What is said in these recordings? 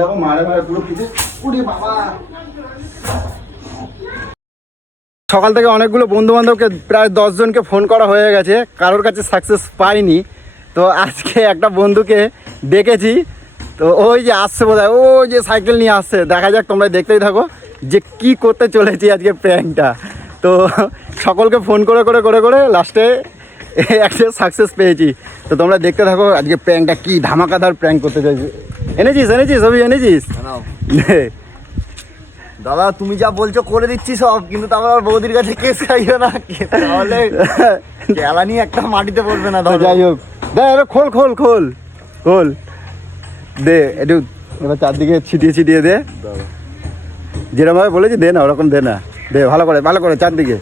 দেখো মারে মারে পুরো পিঠে। ওরে বাবা, সকাল থেকে অনেকগুলো বন্ধু বান্ধবকে প্রায় 10 জনকে ফোন করা হয়ে গেছে, কারোর কাছে সাকসেস পাইনি। তো আজকে একটা বন্ধুকে ডেকেছি, তো ওই যে আসছে বোধহয়, ও যে সাইকেল নিয়ে আসছে, দেখা যাক, তোমরা দেখতেই থাকো যে কি করতে চলেছি আজকে প্র্যাঙ্কটা। তো সকলকে ফোন করে করে করে করে লাস্টে একটা সাকসেস পেয়েছি। তো তোমরা দেখতে থাকো আজকে প্র্যাঙ্কটা কি ধামাকাদার প্র্যাঙ্ক করতে চাইছি। এনেছিস সবই এনেছিস? দাদা তুমি যা বলছো করে দিচ্ছি সব, কিন্তু তারপর আর বৌদির কাছে কেস খাইও না, তাহলে খেলা নিয়ে একটা মাটিতে পড়বে না। যাই হোক, দে এবার খোল খোল খোল খোল, দে একটু এবার চারদিকে ছিটিয়ে ছিটিয়ে দে, যেরকমভাবে বলেছি দে না, ওরকম দে না, দে ভালো করে চারদিকে।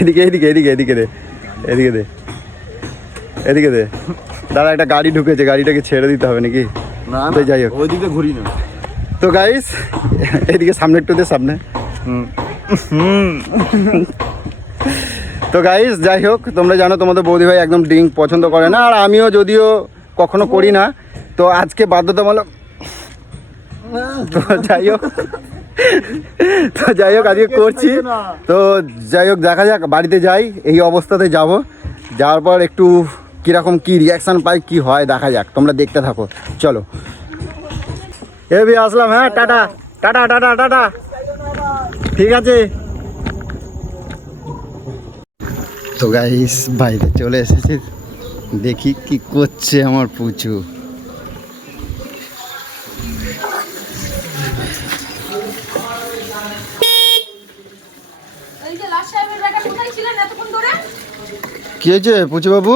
এদিকে এদিকে এদিকে এদিকে দে, এদিকে দে, এদিকে দে। দাঁড়া, একটা গাড়ি ঢুকেছে, গাড়িটাকে ছেড়ে দিতে হবে নাকি? না তো যাই হোক, ওইদিকে ঘুরি না। তো গাইস এদিকে সামনে একটু দে, সামনে। তো গাইস যাই হোক, তোমরা জানো তোমাদের বৌদি ভাই একদম ড্রিঙ্ক পছন্দ করে না, আর আমিও যদিও কখনো করি না, তো আজকে বাধ্যতামূলক। তো যাই হোক আজকে করছি। তো যাই হোক, দেখা যাক, বাড়িতে যাই, এই অবস্থাতে যাব, যাওয়ার পর একটু কীরকম কী রিয়াকশান পাই, কি হয় দেখা যাক, তোমরা দেখতে থাকো, চলো। ভি আসলাম, হ্যাঁ, টাটা টাটা টাটা টাটা, ঠিক আছে। তো গাইস বাইরে চলে এসেছে, দেখি কি করছে আমার পুচু। কি হয়েছে পুচু বাবু?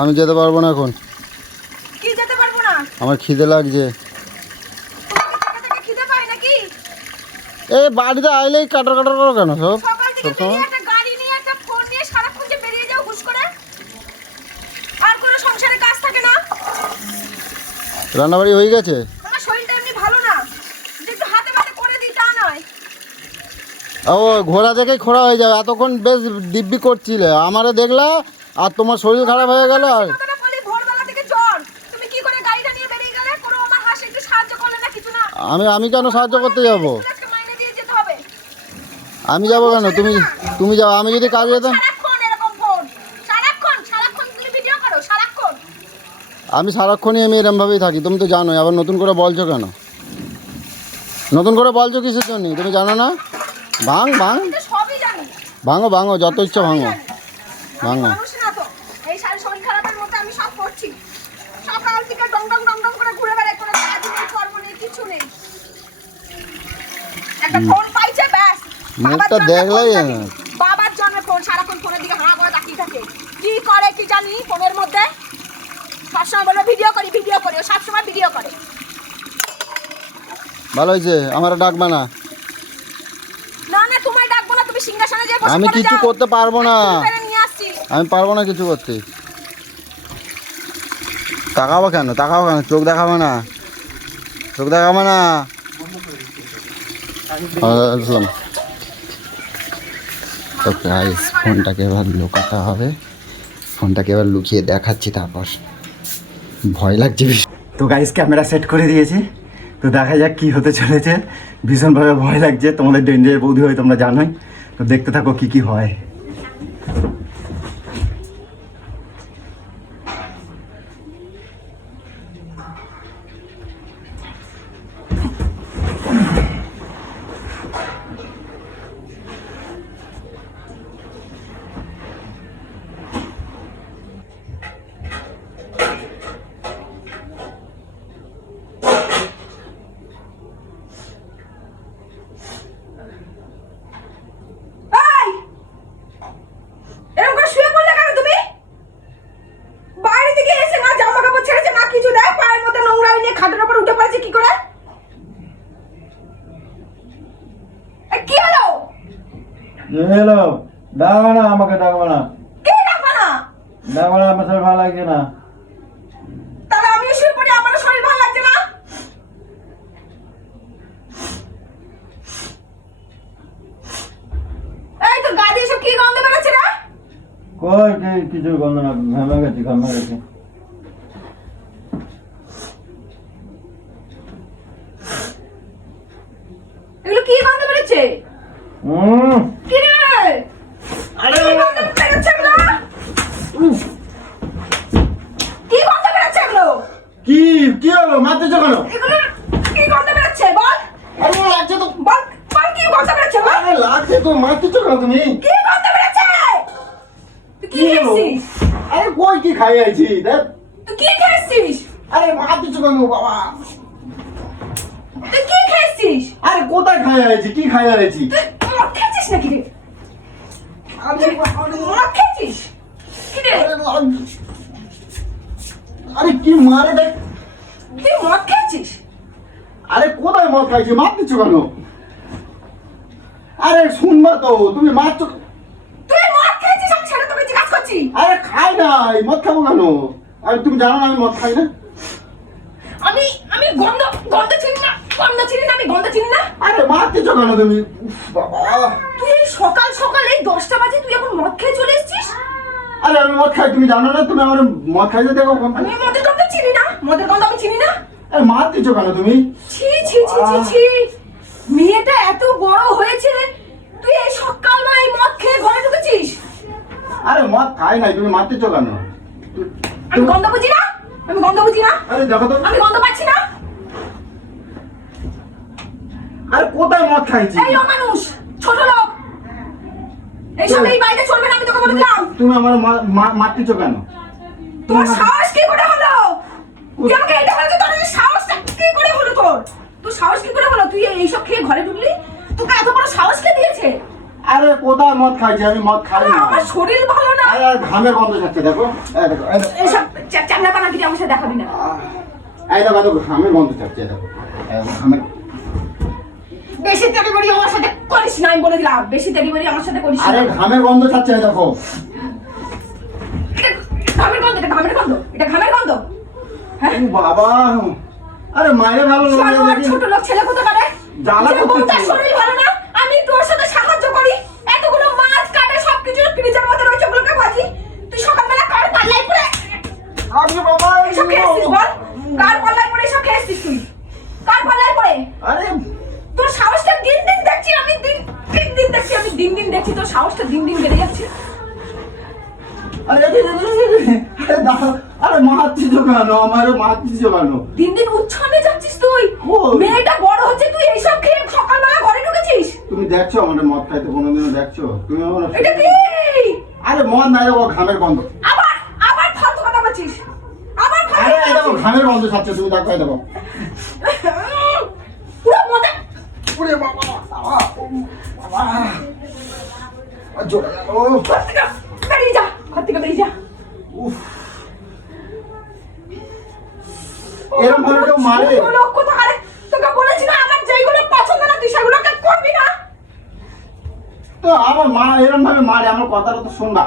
আমি যেতে পারবো না এখন। কি যেতে পারবো না? আমার খিদে লাগছে। খিদে পায় নাকি? এই বাড়িতে আইলেই কাটার কাটার করো কেন সব? সকাল থেকে একটা গাড়ি নিয়ে একটা ফোন দিয়ে সারাক্ষণ যে বেরিয়ে যাও হুশ করে, আর কোনো সংসারে কাজ থাকে না। রান্নাবাড়ি হয়ে গেছে? আমার শরীরটা এমনি ভালো না, যে একটু হাতে পাতে করে দিই তা নয়। ও ঘোড়া দেখেই খোড়া হয়ে যাবে, এতক্ষণ বেশ দিব্যি করছিলে, আমারে দেখলা আর তোমার শরীর খারাপ হয়ে গেল। আর আমি কেন সাহায্য করতে যাব? আমি যাবো কেন? তুমি যাও, আমি যদি কাজে যেতাম। আমি সারাক্ষণই এরমভাবেই থাকি, তুমি তো জানোই, আবার নতুন করে বলছো কেন? নতুন করে বলছো কিসের জন্য তুমি জানো না? ভাঙো যত ইচ্ছা ভাঙো। মুখটা দেখলাই বাবার জন্য ফোন, সারাক্ষণ ফোনের দিকে হাঁ করে তাকিয়ে থাকে, কি করে কি জানি ফোনের মধ্যে। সবসময় বলবে ভিডিও করি, ও সবসময় ভিডিও করে। ভালো হয়েছে, আমার ডাকবা না। না তোমায় ডাকবো না, তুমি সিংহাসনে যেয়ে বসে আমি কিছু করতে পারবো না, আমি পারবো না কিছু করতে। তাকাবো কেন? চোখ দেখাবো না। তো গাইস ফোনটাকে এবার লুকাতে হবে, ফোনটাকে এবার লুকিয়ে দেখাচ্ছি, তারপর ভয় লাগছে। তো গাইস ক্যামেরা সেট করে দিয়েছি, তো দেখা যাক কি হতে চলেছে। ভীষণভাবে ভয় লাগছে, তোমাদের ডেঞ্জারের বৌদি হয় তোমরা জানোই, তো দেখতে থাকো কি হয়। ডাকবা না আমাকে, ডাকবা না, আমার শরীর ভালো লাগছে না। তাহলে আমি শুয়ে পড়ি, আমার শরীর ভালো লাগছে না। কই কিছু গন্ধ না, ঘামে গেছে। এগুলো কি গন্ধ বেরোচ্ছে? কি রে? আরে কি গন্ধ বেরোচ্ছে এগুলো? কি গন্ধ বেরোচ্ছে এগুলো? কি হলো, মারতেছো কেন? এগুলো কি গন্ধ বেরোচ্ছে বল? আরে লাগছে তো। বল বল কি গন্ধ বেরোচ্ছে বল? আরে লাগছে তো, মারতেছো কেন তুমি? কি গন্ধ বেরোচ্ছে? তুই কি হলো? খেয়েছিস? আরে কই কি খাই আইছি দেখ। তুই কি খেয়েছিস? আরে মারতেছো কেন বাবা? তুই কি খেয়েছিস? আরে কোথায় খাই আইছি, কি খাই আইছি? তুই মদ খেয়েছিস নাকি রে? আরে মদ খেয়েছিস? কি রে? আরে কি মারে দেখ। তুই মদ খেয়েছিস? আরে কোথায় মদ খাইছি, মারতেছো কেন? আরে শুনবা তো, তুমি মারছো। তুই মদ খেয়েছিস আমি সেটা তোকে জিজ্ঞাসা করছি। আরে খাই নাই, মদ খাবো কেন? আরে তুমি জানো না আমি মদ খাই না? আমি গন্ধ চিনি না, আমি গন্ধ চিনি না। আরে মারতেছো কেন তুমি? উফ, বাবা। তুই এই সকাল সকাল এই 10টা বাজে তুই এখন মদ খেয়ে চলে এসেছিস? আরে আমি মদ খাই, তুমি জানো না? তুমি আমার মদ খাইতে দেখো। আমি মদের গন্ধ চিনি না, মদের গন্ধ আমি চিনি না। আরে মারতেছো কেন তুমি? ছি ছি ছি ছি ছি, মেয়েটা এত বড় হয়েছে তুই এই সকালবেলায় মদ খেয়ে ঘরে ঢুকেছিস? আরে মদ খাই নাই, তুমি মারতেছো কেন? আমি গন্ধ বুঝি না, আমি গন্ধ বুঝি না, আরে দেখো তো। আমি গন্ধ পাচ্ছি না। আরে কোথায় মদ খাইছি? এই মানুষ ছোট লোক, এইসব এই বাড়িতে চলবে না, আমি তোকে বলে দিলাম। তুমি আমার মারতেছো কেন? তোর সাহস কি করে হলো? তুই আমাকে এটা বলছিস, তোর এই সাহসটা কি করে হলো? তোর সাহস কি করে হলো? তুই এইসব খেয়ে ঘরে ঢুকলি? তোকে এত বড় সাহস কে দিয়েছে? আরে কোথায় মদ খাইছি? আমি মদ খাই না। আমার শরীর ভালো না। আরে ঘামের গন্ধ ছাড়ছে দেখো। এই দেখো, এই দেখো। এইসব চামড়া পানা কিছু আমার সাথে দেখাবি না। এই দেখো, দেখো ঘামের গন্ধ ছাড়ছে দেখো। এই দেখো, ঘামের। বেশি তেড়িবেড়ি আমার সাথে করিস না, আমি বলে দিলাম। বেশি তেড়িবেড়ি আমার সাথে করিস না। আরে ঘামের গন্ধ ছাড়ছে এই দেখো। এটা ঘামের গন্ধ, এটা ঘামের গন্ধ, এটা ঘামের গন্ধ। হ্যাঁ ও বাবা। আরে মায়ের ভালো লাগে আমার দেখি। ছোট লোক ছেলে হতে পারে। জ্বালা যে বউ তার করতেছে। শরীর ভালো না, আমি তোর সাথে সাহায্য করি, এতগুলো মাছ কাটে সবকিছু ফ্রিজের মধ্যে রয়েছে, ওগুলোকে ভাজি। তুই সকালবেলা কার পাল্লায় পড়ে আরে বাবা। এসব খেয়েছিস বল? কার পাল্লায় পড়ে এসব খেয়েছিস তুই? কার পাল্লায় পড়ে? আরে তোর সাহসটা দিন দিন দেখছি, আমি দিন দিন দেখছি তোর সাহসটা দিন দিন বেড়ে যাচ্ছে। আরে দাঁড়াও। আরে মারতেছো কেন? আমারও মারতেছো কেন? দিন দিন উচ্ছন্নে যাচ্ছিস তুই। কই? মেয়েটা বড় হচ্ছে, তুই এইসব খেয়ে সকালবেলা ঘরে ঢুকেছিস? তুমি দেখছো আমাদের মদ খাইতে কোনোদিনও দেখছো? তুমি আমার। এটা কি? আরে মদ নাই, ও ঘামের গন্ধ। আবার ফালতু কথা বলছিস, আবার আরে ফালতু এই দেখো ঘামের গন্ধ ছাড়ছে, তুমি দেখো, এই দেখো। পুরো মজা। ওরে বাবা, বাবা, বাবা। আর জোরে যাও। ঘর থেকে বেরিয়ে যা, ঘর থেকে বেরিয়ে যা। উফ। এরম ভাবে কেউ মারে? ছোট লোক কোথাকারে? তোকে বলেছি না আমার যেইগুলো পছন্দ না তুই সেগুলোকে করবি না। তো আমার মা এরম ভাবে মারে, আমার কথাটা তো শুনবা।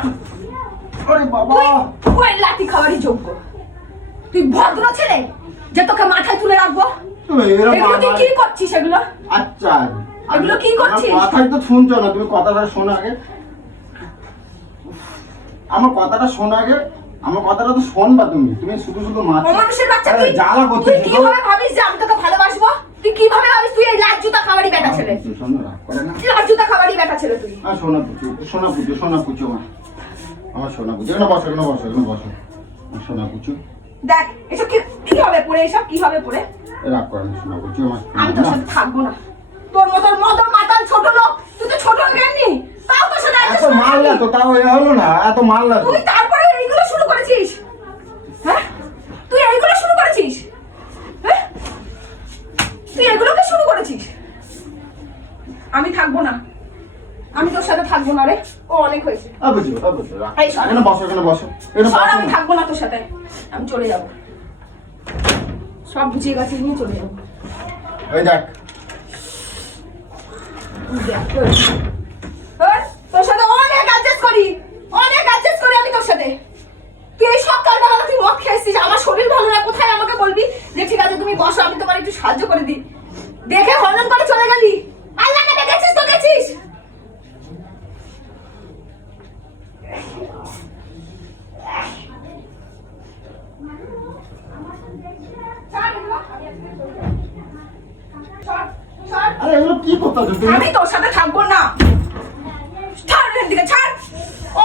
আরে বাবা। তুই লাঠি খাওয়ারই যোগ্য। তুই ভদ্র ছেলে যে তোকে মাথায় তুলে রাখবো। তুমি এরম এগুলো তুই মারে? কি করছিস এগুলো? আচ্ছা। এগুলো কি করছিস? আমার কথাই তো শুনছো না, তুমি কথাটা শোনো আগে। আমার কথাটা শোনো আগে। আমার কথাটা তো শুনবা তুমি। তুমি শুধু শুধু মারছো। অমানুষের বাচ্চা আরে তুই। জ্বালা তুই করতেছিস তো। কিভাবে ভাবিস যে আমি তোকে ভালোবাসবো? তুই কিভাবে ভাবিস তুই এই লাজ জুতা খাবারই বেটা ছেলে? শোনো না, করে না। লাজ জুতা খাবারই বেটা ছেলে তুই। আর সোনা পুজো, সোনা পুজো, সোনা পুজো আমার সোনা পুজো। এখানে বসো, এখানে বসো, এখানে বসো। আমার সোনা পুজো। দেখ এসব কি হবে পড়ে, এসব কি হবে পড়ে? রাগ করে না, সোনা পুজো আমার। আমি তোর সাথে থাকবো না। তোর মতো মদন মাতাল ছোট লোক, তুই তো ছোট জ্ঞানী, তাও তোর সাথে এত adjust মারলা করবি। তো, তাও এ হলো না, এত মারলা তো। তুই তারপরে এইগুলো শুরু করেছিস? হ্যাঁ তুই এইগুলো শুরু করেছিস? হ্যাঁ তুই এগুলোকে শুরু করেছিস? আমি থাকবো না, আমি তোর সাথে থাকবো না রে, ও অনেক হয়েছে। বুঝি, বুঝি। এই শোন। এখানে বসো, এখানে বসো, এখানে আর বসো আমি না। থাকবো না তোর সাথে, আমি চলে যাবো, সব বুঝিয়ে গেছে নিয়ে চলে যাবো। এই দেখ। তোর সাথে অনেক অ্যাডজাস্ট করি, আমি তোর সাথে। তুই এই সকালবেলা তুই মদ খেয়েছিস, আমার শরীর ভালো না, কোথায় আমাকে বলবি যে ঠিক আছে তুমি বসো আমি তোমার একটু সাহায্য করে দিই, দেখে হরণ করে চলে গেলি। আল্লাহকে দেখেছিস তো গেছিস। আরে এগুলো কি করতেছো তুমি? আমি তোর সাথে থাকবো না। ছাড় এখান থেকে, ছাড়।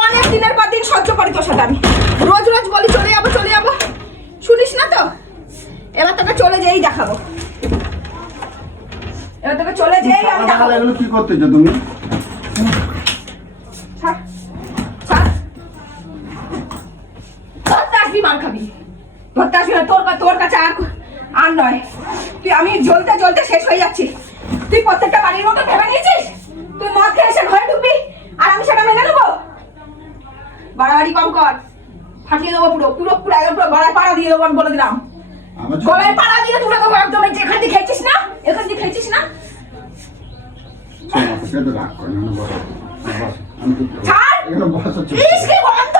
অনেক দিনের পর দিন সহ্য করি তোর সাথে আমি। রোজ রোজ বলি চলে যাবো চলে যাবো, শুনিস না তো? এবার তোকে চলে যেই দেখাবো, এবার তোকে চলে যেই আমি দেখাবো। এগুলো কি করতেছো তুমি? ছাড়, ছাড়। ধরতে আসবি মার খাবি, ধরতে আসবি না। তোর কাছে আর নয়। তুই আমি জ্বলতে জ্বলতে শেষ হয়ে যাচ্ছি। তুই প্রত্যেকটা বাড়ির মতো ভেবে নিয়েছিস তুই মদ খেয়ে এসে ঘরে ঢুকবি আর আমি সেটা মেনে নেবো? বাড়াবাড়ি কম কর, ফাটিয়ে দেবো পুরো পুরো পুরো একদম পুরো গলায় পাড়া দিয়ে দেবো, আমি বলে দিলাম। গলায় পাড়া দিয়ে তুলে দেবো একদম। যেখান দিয়ে খেয়েছিস না, এখান দিয়ে খেয়েছিস না। ছাড়। ইস, কি গন্ধ!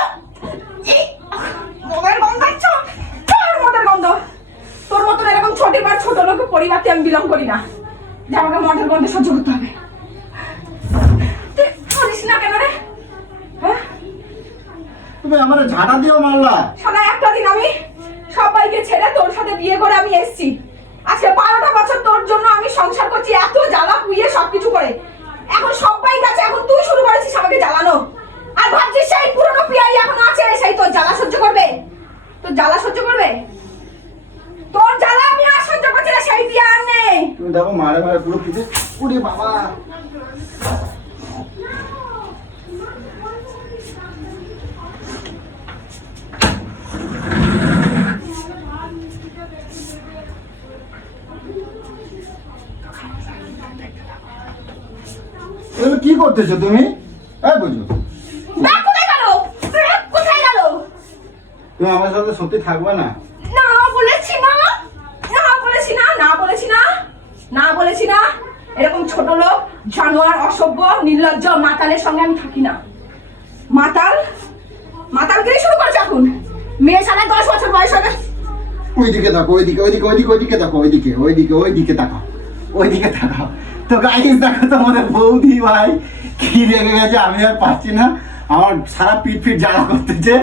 মদের গন্ধ হচ্ছে। ছাড় মদের গন্ধ। তোর মতন এরকম ছোট লোক পরিবারতে আমি বিলং করি না যে আমাকে মদের গন্ধ সহ্য করতে হবে। তুই বলিস না কেন রে? হ্যাঁ, তুমি আমার ঝাড়া দিও মারলা। সারা একটা দিন আমি সবাইকে ছেড়ে তোর সাথে বিয়ে করে আমি এসেছি। আজকে 12টা বছর তোর জন্য আমি সংসার করছি, এত জ্বালা পুইয়ে সবকিছু করে। এখন সবাই গেছে, এখন তুই শুরু করেছিস আমাকে জ্বালানো। আর ভাবছিস সেই পুরনো পিয়াই এখন আছে, সেই তোর জ্বালা সহ্য করবে? তোর জ্বালা সহ্য করবে? তোর জ্বালা আমি আর সহ্য করছি না, সেই পিয়া আর নেই। তুমি দেখো মারে মারে পুরো পিঠে। ওরে বাবা, এগুলো কি করতেছো তুমি? এই বুঝো, ব্যাগ কোথায় গেল? ব্যাগ কোথায় গেল? তুমি আমার সাথে সত্যি থাকবে না? না বলেছি না, না বলেছি না, না বলেছি না, না বলেছি না। এরকম ছোট লোক, জানোয়ার, অসভ্য, নির্লজ্জ মাতালের সঙ্গে আমি থাকি না। মাতালগিরি শুরু করেছে এখন। মেয়ে সাড়ে 10 বছর বয়স হবে। ওইদিকে দেখো, ওইদিকে দেখো, ওইদিকে তাকাও, ওইদিকে তাকাও। তো গাইস দেখো তোমাদের বৌদি ভাই কি রেগে গেছে, আমি আর পারছি না। আমার সারা পিঠ জ্বালা করতেছে।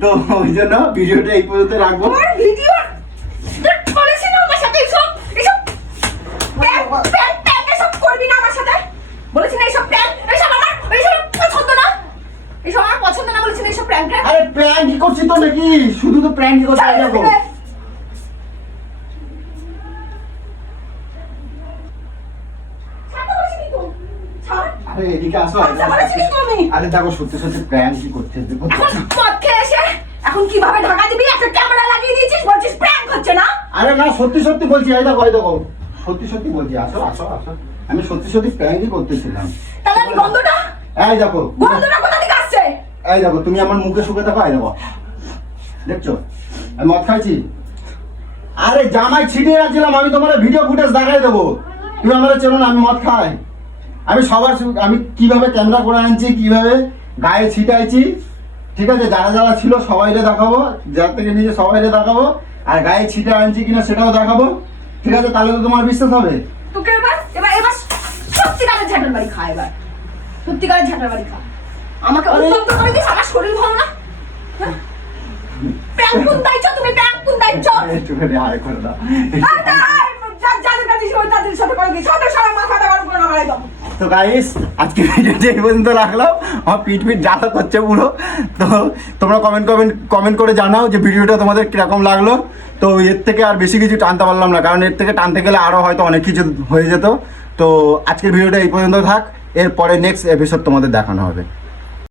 তো ওই জন্য ভিডিওটা এই পর্যন্ত রাখবো। ওর ভিডিও বলেছি না আমার সাথে এসব প্যান্ট এসব করবি না আমার সাথে। বলেছি না এইসব প্যান্ট, এইসব আমার পছন্দ না, এইসব আমার পছন্দ না। বলেছি না এইসব প্যান্ট। আরে প্র্যাঙ্ক করছি তো নাকি? শুধু তো প্র্যাঙ্ক করতে যাবো। আরে এদিকে আসো। আরে দেখো সত্যি সত্যি প্র্যাঙ্ক কি করছে দেখো। এখন মদ খেয়ে এসে এখন কিভাবে ঢাকা দিবি? একটা ক্যামেরা লাগিয়ে দিয়েছিস, বলছিস প্র্যাঙ্ক হচ্ছে না। আরে না, সত্যি সত্যি বলছি। এই দেখো, সত্যি সত্যি বলছি। আসো আসো আসো, আমি সত্যি সত্যি প্র্যাঙ্কই করতেছিলাম। তাহলে আমি গন্ধটা এই দেখো, কোথা থেকে আসছে? এই দেখো, তুমি আমার মুখে শুকে দেখো। এই দেখো, দেখছো আমি মদ খাইছি? আরে জামাই ছিটিয়ে রাখছিলাম, আমি তোমার ভিডিও ফুটেজ দেখাই দেবো। তুমি আমার চেনো না, আমি মদ খাই। আমি কিভাবে ক্যামেরা করে আনছি, কিভাবে গায়ে ছিটাইছি, ঠিক আছে? যারা যারা ছিল সবাইকে দেখাবো, যার থেকে নিজে সবাইকে দেখাবো। আর গায়ে ছিটে আনছি কিনা সেটাও দেখাবো, ঠিক আছে? তাহলে তো তোমার বিশ্বাস হবে। তোকে এবার সত্যিকারের ঝাঁটার বাড়ি খা। এবার সত্যিকারের ঝাঁটার বাড়ি খা। আমাকে উত্তপ্ত করে দিস, আমার শরীর ভালো না। প্র্যাঙ্ক কোন দাইছো তুমি? প্র্যাঙ্ক কোন দাইছো? একটু করে আয় করে দাও। যাদের কাছে তাদের সাথে করে দিস, সাথে সারা মাথাটা গরম করে নামাই দাও। তো গাইস আজকে ভিডিওটা এই পর্যন্ত রাখলাম। আমার পিঠ জ্বালা করছে পুরো। তো তোমরা কমেন্ট করে জানাও যে ভিডিওটা তোমাদের কিরকম লাগলো। তো এর থেকে আর বেশি কিছু টানতে পারলাম না, কারণ এর থেকে টানতে গেলে আরও হয়তো অনেক কিছু হয়ে যেত। তো আজকের ভিডিওটা এই পর্যন্ত থাক, এরপরে নেক্সট এপিসোড তোমাদের দেখানো হবে।